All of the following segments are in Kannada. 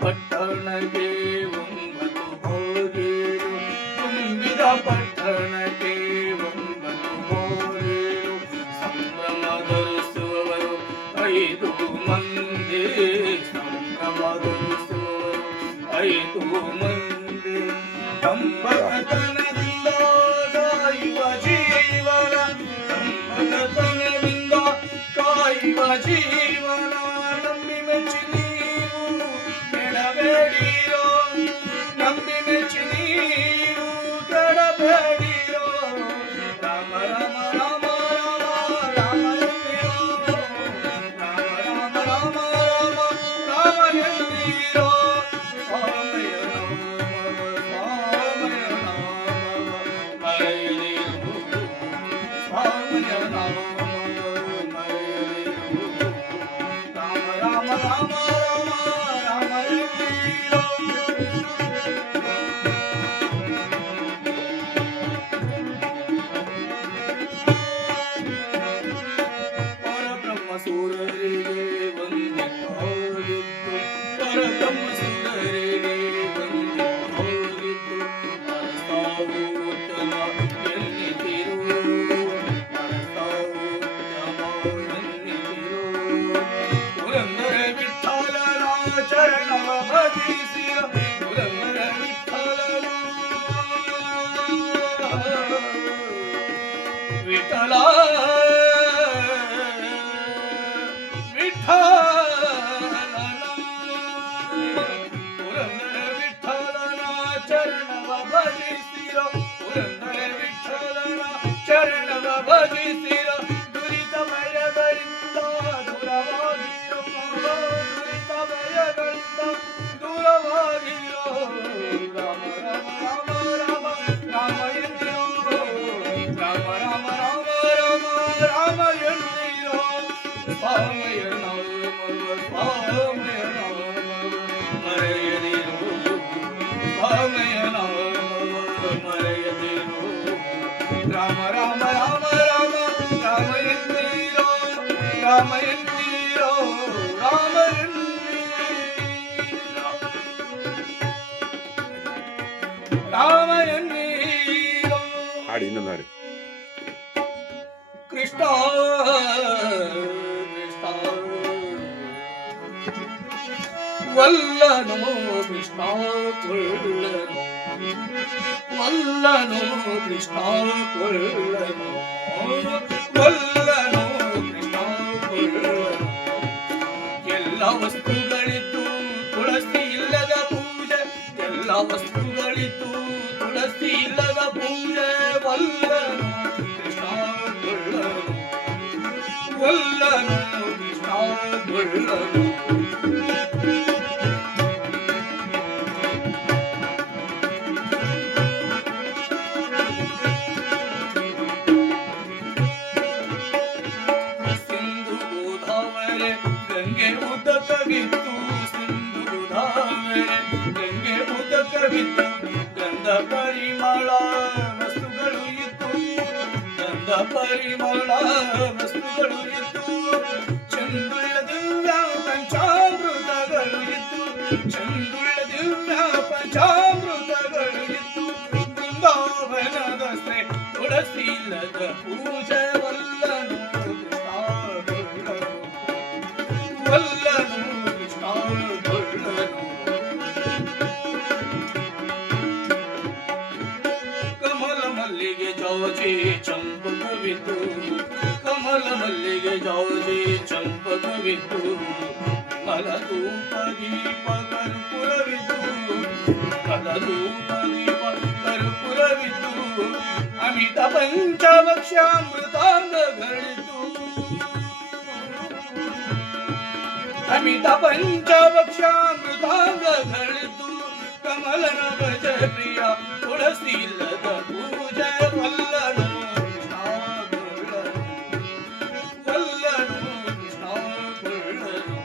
ಪಟ್ಟಣಕ್ಕೆ ಒಂಬತ್ತು ಹೋಗೇರು, ತುಂಬಿದ ಪಟ್ಟಣಕ್ಕೆ ಒಂಬತ್ತು ಹೋಗೇರು, ಸಂಭ್ರಮದರಿಸುವವರು 5 ಮಂದಿ, ಸಂಭ್ರಮದರಿಸುವವರು 5 ಮಂದಿ, ತಂಬಕತನದಿಂದ ಕಾಯುವ ಜೀವನ, ತಂಬಕತನದಿಂದ ಕಾಯುವ ಜೀವನ, ನಂಬಿ ಮೆಚ್ಚಿ ಕೆಡಬೇಡಿರೋ, ನಂಬಿ ಮೆಚ್ಚಿ ನೀವು ಕೆಡಬೇಡಿರೋ, ರಾಮ ರಾಮ ರಾಮ ರಾಮ ರಾಮ ಎನ್ನಿರೋ, ರಾಮ ರಾಮ ರಾಮ ರಾಮ ರಾಮ ಎನ್ನಿರೋ, ಸ್ವಾಮಿಯ ನಾಮವ ಸ್ವಾಮಿಯ ನಾಮವ ಮರೆಯದಿರು, ಸ್ವಾಮಿಯ ನಾಮವ ಮರೆಯದಿರು, ರಾಮ ರಾಮ ರಾಮ ಸೂರರಿಗೆ ಬಂದಿಟ್ಟು ಹೋಗಿದ್ದು, ಪರಬ್ರಹ್ಮ ಸೂರರಿಗೆ ಬಂದಿಟ್ಟು ಹೋಗಿದ್ದು, ಅರಸಾವೂತನ ಎನ್ನಿತಿರು, ಅರಸಾವೂತನ ಎನ್ನಿತಿರು, ಪುರಂದರ ವಿಠಲನ ಚರಣವ ಭಜಿಸಿರ, ಪುರಂದರ ವಿಠಲನ ವಿಠಲ ಚರಣವ ಭಜಿಸಿರೋ, ಪುರಂದರ ವಿಠಲನ ಚರಣವ ಭಜಿಸಿರೋ, ದುರಿತ ಭಯಗಳಿಂದ ದೂರವಾಗಿರೋ, ದುರಿತ ಭಯಗಳಿಂದ ದೂರವಾಗಿರೋ, ರಾಮ ರಾಮ ರಾಮ ರಾಮ ರಾಮ ಎನ್ನಿರೋ, ರಾಮ ರಾಮ ರಾಮ ರಾಮ ರಾಮ ಎನ್ನಿರೋ, ಸ್ವಾಮಿಯ ನಾಮವ ಸ್ವಾಮಿಯ ನಾಮವ ಮರೆಯದಿರು, ಸ್ವಾಮಿಯ ನಾಮವ ಮರೆಯದಿರು, ರಾಮ ರಾಮ ರಾಮ ರಾಮ ರಾಮ ಎನ್ನಿರೋ, ರಾಮ ಎನ್ನಿರೋ, ರಾಮ ಎನ್ನಿರೋ, ರಾಮ ಎನ್ನಿರೋ. ಹಾಡಿ ಇನ್ನೊಂದು ಹಾಡಿ. ಕೃಷ್ಣ ಕೃಷ್ಣ ವಲ್ಲನೋ ಕೃಷ್ಣ ಕೊಳ್ಳನೋ, ವಲ್ಲನೋ ಕೃಷ್ಣ ಕೊಳ್ಳನೋ, ವಲ್ಲನೋ ಕೃಷ್ಣ ಕೊಳ್ಳನೋ, ಎಲ್ಲ ವಸ್ತುಗಳಿದ್ದು ತುಳಸಿ ಇಲ್ಲದ ಪೂಜೆ, ಎಲ್ಲ ವಸ್ತುಗಳಿದ್ದು ತುಳಸಿ ಇಲ್ಲದ ಪೂಜೆ, ವಲ್ಲನೋ ಕೃಷ್ಣ ಕೊಳ್ಳನೋ, ವಲ್ಲನೋ ಕೃಷ್ಣ ಕೊಳ್ಳನೋ, ಗಂಗೆ ಉದಕವಿತ್ತು, ಸಿಂಧು ಗೋದಾವರಿ ಗಂಗೆ ಉದಕವಿತ್ತು, ಗಂಧ ಪರಿಮಳ ವಸ್ತುಗಳು ಇತ್ತು, ಗಂಧ ಪರಿಮಳ ವಸ್ತುಗಳು ಇತ್ತು, ಚಂದುಳ್ಳ ದಿವ್ಯ ಪಂಚಾಮೃತಗಳು ಇತ್ತು, ಚಂದುಳ್ಳ ದಿವ್ಯ ಪಂಚಾಮೃತಗಳು ಇತ್ತು, ಬೃಂದಾವನದ ಶ್ರೀ ತುಳಸಿ ಇಲ್ಲದ ಪೂಜೆ, ವಲ್ಲನೋ ವಲ್ಲನೋ ಕೃಷ್ಣ ಕೊಳ್ಳನೋ, ಕಮಲ ಮಲ್ಲಿಗೆ ಜಾಜಿ ಚಂಪಕವಿತ್ತು, ಕಮಲ ಮಲ್ಲಿಗೆ ಜಾಜಿ ಚಂಪಕವಿತ್ತು, ಕಲಧೂಪ ದೀಪ ಕರ್ಪೂರವಿತ್ತು, ಕಲಧೂಪ ದೀಪ ಕರ್ಪೂರವಿತ್ತು, ಅಮಿತ ಪಂಚಭಕ್ಷ್ಯಾಮೃತಾಂಗಗಳಿತ್ತು, ಅಮಿತ ಪಂಚಭಕ್ಷಾಮೃತಾಂಗಗಳಿದ್ದು ಕಮಲನ ಭಜ ಪ್ರಿಯ ತುಳಸಿ ಇಲ್ಲದ ಪೂಜೆ ವಲ್ಲನು ಕೃಷ್ಣ ಗುಳ್ಳನು ವಲ್ಲನು ಕೃಷ್ಣ ಗುಳ್ಳನು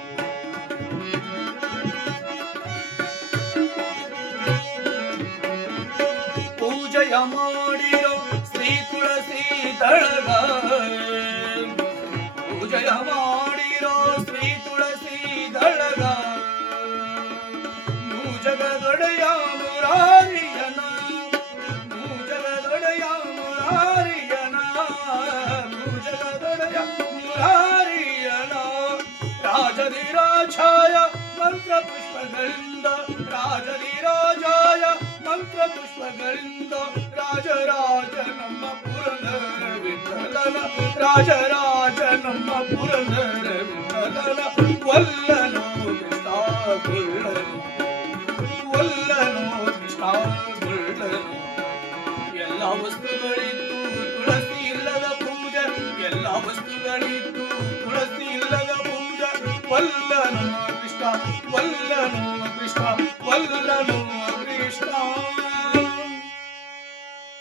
ಪೂಜೆಯ ಮಾಡಿರೋ ಶ್ರೀ ತುಳಸಿ ದಳಗ ಪೂಜೆಯ ಮಾಡಿರೋ ಶ್ರೀ ತುಳಸಿ ದಳಗ ಜಗದೊಡೆಯ ಮುರಾರಿಯನ ಜಗದೊಡೆಯ ಮುರಾರಿಯನ ಜಗದೊಡೆಯ ಮುರಾರಿಯನ ರಾಜಧಿರಾಜಾಯ ಮಂತ್ರ ಪುಷ್ಪಗಳಿಂದ ರಾಜಧಿರಾಜಾಯ ಮಂತ್ರ ಪುಷ್ಪಗಳಿಂದ ರಾಜರಾಜ ನಮ್ಮ ಪುರಂದರ ವಿಠಲನ ರಾಜರಾಜ ನಮ್ಮ ಪುರಂದರ ವಿಠಲನ ವಲ್ಲನು ಕೃಷ್ಣ ಗುಳ್ಳನು ವಲ್ಲನು ಕೃಷ್ಣ ಗುಳ್ಳನು ಎಲ್ಲ ವಸ್ತುಗಳಿದ್ದು ತುಳಸಿ ಇಲ್ಲದ ಪೂಜೆ ಎಲ್ಲ ವಸ್ತುಗಳಿದ್ದು ತುಳಸಿ ಇಲ್ಲದ ಪೂಜೆ ವಲ್ಲನು ಕೃಷ್ಣ ವಲ್ಲನು ಕೃಷ್ಣ ವಲ್ಲನು